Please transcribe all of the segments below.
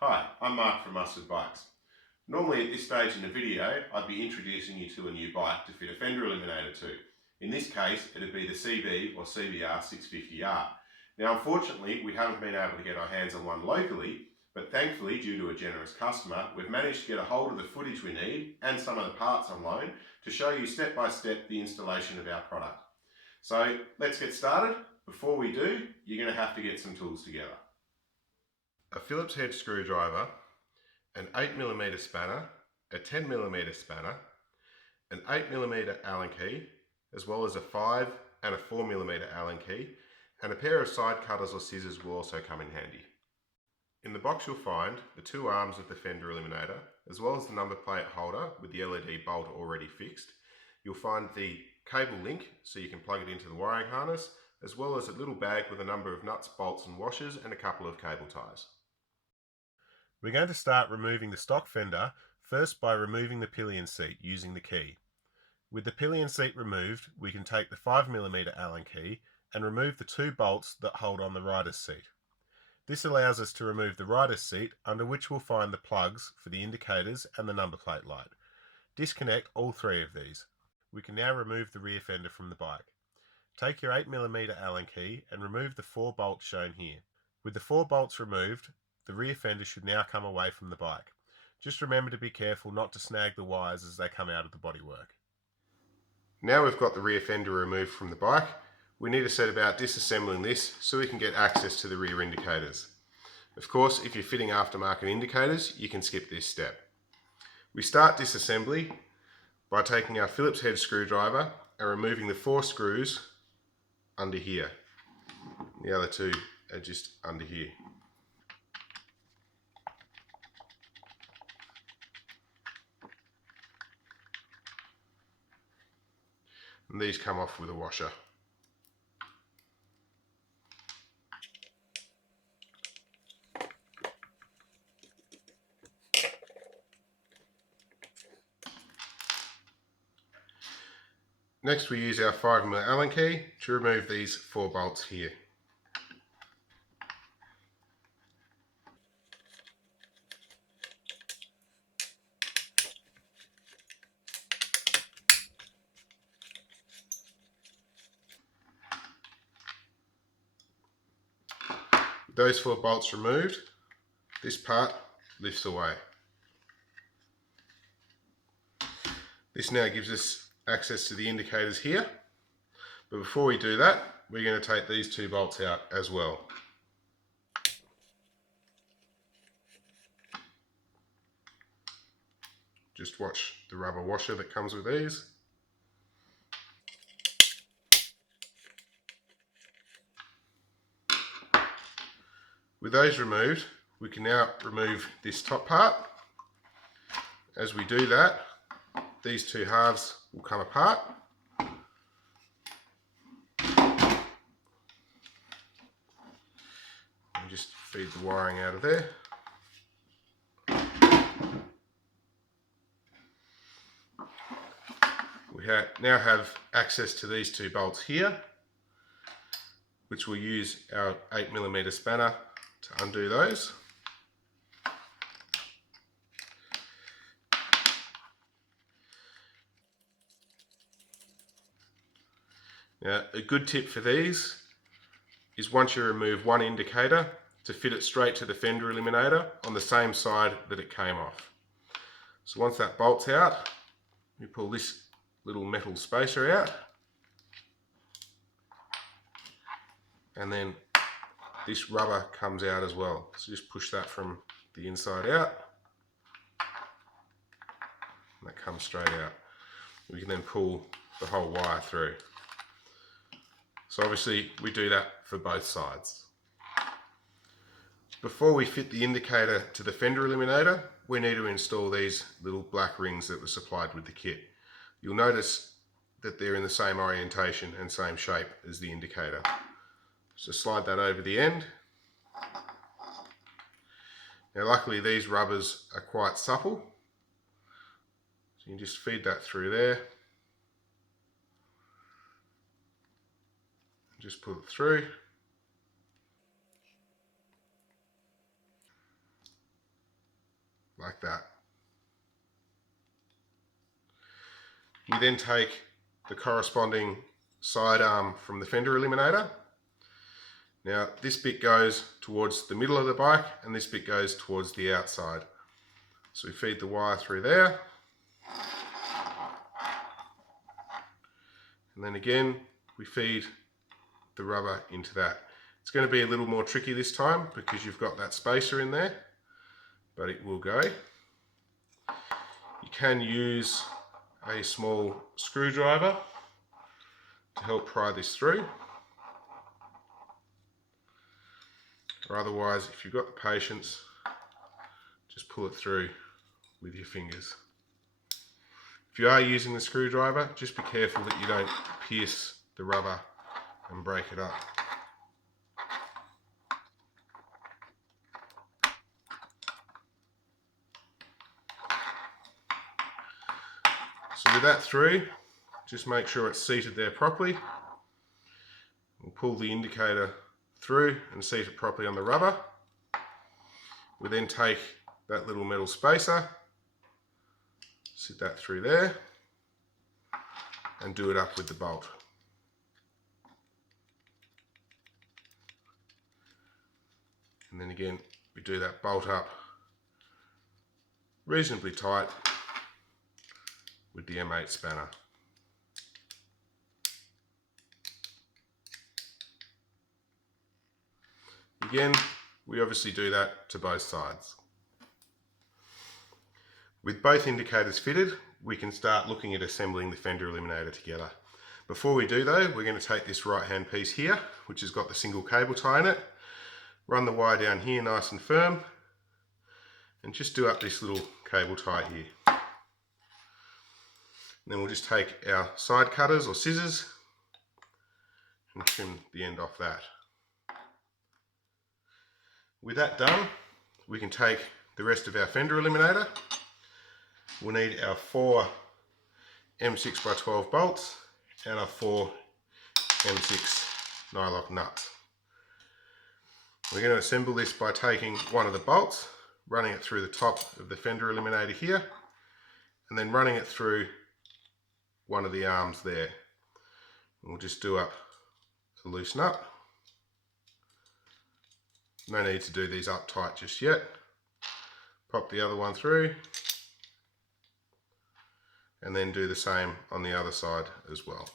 Hi, I'm Mark from Mustard Bikes. Normally at this stage in the video, I'd be introducing you to a new bike to fit a Fender Eliminator to. In this case, it'd be the CB or CBR650R. Now unfortunately, we haven't been able to get our hands on one locally, but thankfully, due to a generous customer, we've managed to get a hold of the footage we need and some of the parts on loan to show you step by step the installation of our product. So let's get started. Before we do, you're going to have to get some tools together. A Phillips head screwdriver, an 8mm spanner, a 10mm spanner, an 8mm Allen key, as well as a 5 and a 4mm Allen key, and a pair of side cutters or scissors will also come in handy. In the box you'll find the two arms of the Fender Eliminator, as well as the number plate holder with the LED bolt already fixed. You'll find the cable link so you can plug it into the wiring harness, as well as a little bag with a number of nuts, bolts and washers and a couple of cable ties. We're going to start removing the stock fender first by removing the pillion seat using the key. With the pillion seat removed, we can take the 5mm Allen key and remove the two bolts that hold on the rider's seat. This allows us to remove the rider's seat, under which we'll find the plugs for the indicators and the number plate light. Disconnect all three of these. We can now remove the rear fender from the bike. Take your 8mm Allen key and remove the 4 bolts shown here. With the 4 bolts removed, the rear fender should now come away from the bike. Just remember to be careful not to snag the wires as they come out of the bodywork. Now we've got the rear fender removed from the bike, we need to set about disassembling this so we can get access to the rear indicators. Of course, if you're fitting aftermarket indicators, you can skip this step. We start disassembly by taking our Phillips head screwdriver and removing the 4 screws under here. The other 2 are just under here. And these come off with a washer. Next we use our 5mm Allen key to remove these 4 bolts here. With those 4 bolts removed, this part lifts away. This now gives us access to the indicators here, but before we do that, we're going to take these 2 bolts out as well. Just watch the rubber washer that comes with these. With those removed, we can now remove this top part. As we do that, these 2 halves will come apart. And just feed the wiring out of there. We now have access to these 2 bolts here, which we'll use our 8mm spanner to undo those. Now, a good tip for these is once you remove one indicator, to fit it straight to the fender eliminator on the same side that it came off. So once that bolt's out, you pull this little metal spacer out, and then this rubber comes out as well. So just push that from the inside out, and that comes straight out. We can then pull the whole wire through. So obviously we do that for both sides. Before we fit the indicator to the fender eliminator, we need to install these little black rings that were supplied with the kit. You'll notice that they're in the same orientation and same shape as the indicator. So slide that over the end. Now luckily these rubbers are quite supple, so you can just feed that through there. Just pull it through. like that. You then take the corresponding side arm from the fender eliminator. Now this bit goes towards the middle of the bike and this bit goes towards the outside. So we feed the wire through there. And then again, we feed the rubber into that. It's going to be a little more tricky this time because you've got that spacer in there, but it will go. You can use a small screwdriver to help pry this through. Or otherwise, if you've got the patience, just pull it through with your fingers. If you are using the screwdriver, just be careful that you don't pierce the rubber and break it up. So with that through, just make sure it's seated there properly. We'll pull the indicator through and seat it properly on the rubber. We then take that little metal spacer, sit that through there, and do it up with the bolt. And then again, we do that bolt up reasonably tight with the M8 spanner. Again, we obviously do that to both sides. With both indicators fitted, we can start looking at assembling the fender eliminator together. Before we do though, we're going to take this right hand piece here, which has got the single cable tie in it, run the wire down here nice and firm, and just do up this little cable tie here. And then we'll just take our side cutters or scissors and trim the end off that. With that done, we can take the rest of our fender eliminator. We'll need our 4 M6x12 bolts and our 4 M6 nylock nuts. We're going to assemble this by taking one of the bolts, running it through the top of the fender eliminator here, and then running it through one of the arms there. And we'll just do up a loose nut. No need to do these up tight just yet. Pop the other one through, and then do the same on the other side as well.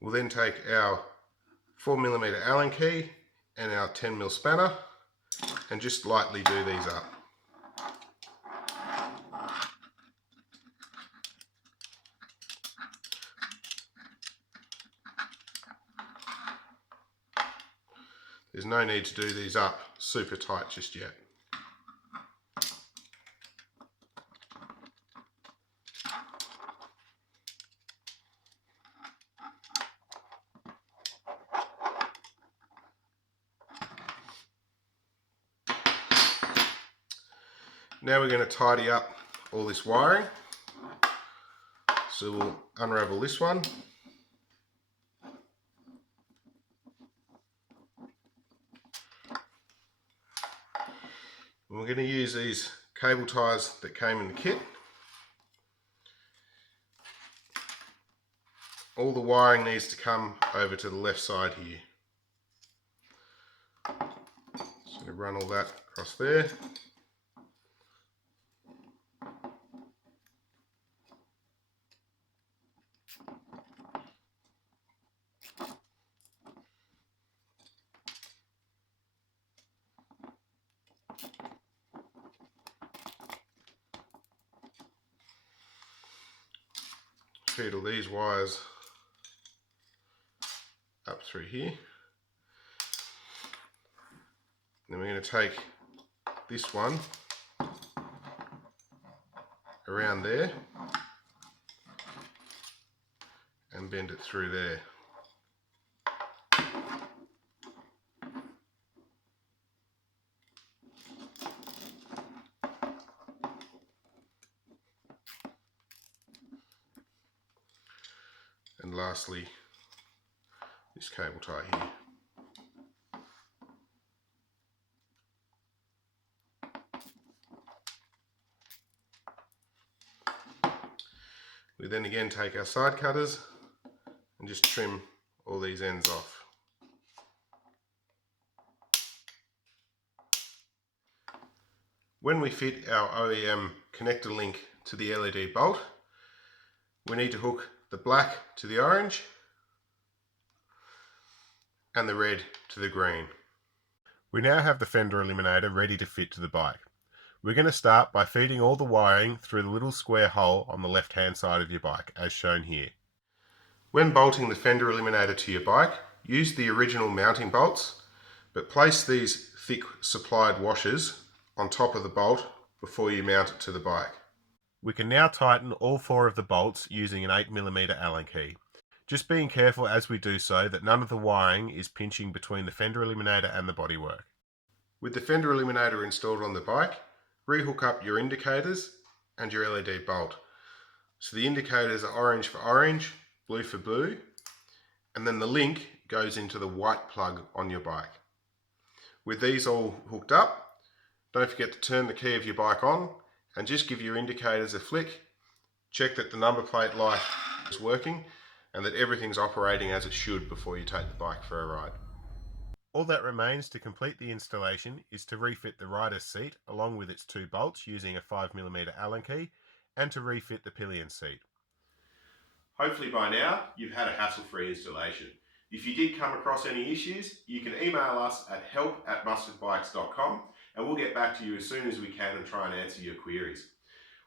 We'll then take our 4mm Allen key and our 10mm spanner and just lightly do these up. There's no need to do these up super tight just yet. Now we're going to tidy up all this wiring. So we'll unravel this one. And we're going to use these cable ties that came in the kit. All the wiring needs to come over to the left side here. So run all that across there. Feed all these wires up through here. Then we're going to take this one around there and bend it through there. And lastly, this cable tie here. We then again take our side cutters and just trim all these ends off. When we fit our OEM connector link to the LED bolt, we need to hook the black to the orange and the red to the green. We now have the Fender Eliminator ready to fit to the bike. We're going to start by feeding all the wiring through the little square hole on the left hand side of your bike, as shown here. When bolting the Fender Eliminator to your bike, use the original mounting bolts, but place these thick supplied washers on top of the bolt before you mount it to the bike. We can now tighten all 4 of the bolts using an 8mm Allen key. Just being careful as we do so that none of the wiring is pinching between the Fender Eliminator and the bodywork. With the Fender Eliminator installed on the bike, rehook up your indicators and your LED bolt. So the indicators are orange for orange, blue for blue, and then the link goes into the white plug on your bike. With these all hooked up, don't forget to turn the key of your bike on and just give your indicators a flick. Check that the number plate light is working and that everything's operating as it should before you take the bike for a ride. All that remains to complete the installation is to refit the rider's seat along with its 2 bolts using a 5mm Allen key and to refit the pillion seat. Hopefully by now you've had a hassle-free installation. If you did come across any issues, you can email us at help@mustardbikes.com and we'll get back to you as soon as we can and try and answer your queries.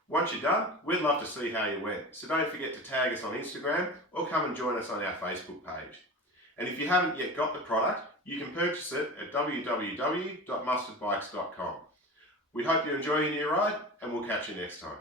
Once you're done, we'd love to see how you went, so don't forget to tag us on Instagram or come and join us on our Facebook page. And if you haven't yet got the product, you can purchase it at www.mustardbikes.com. We hope you're enjoying your ride and we'll catch you next time.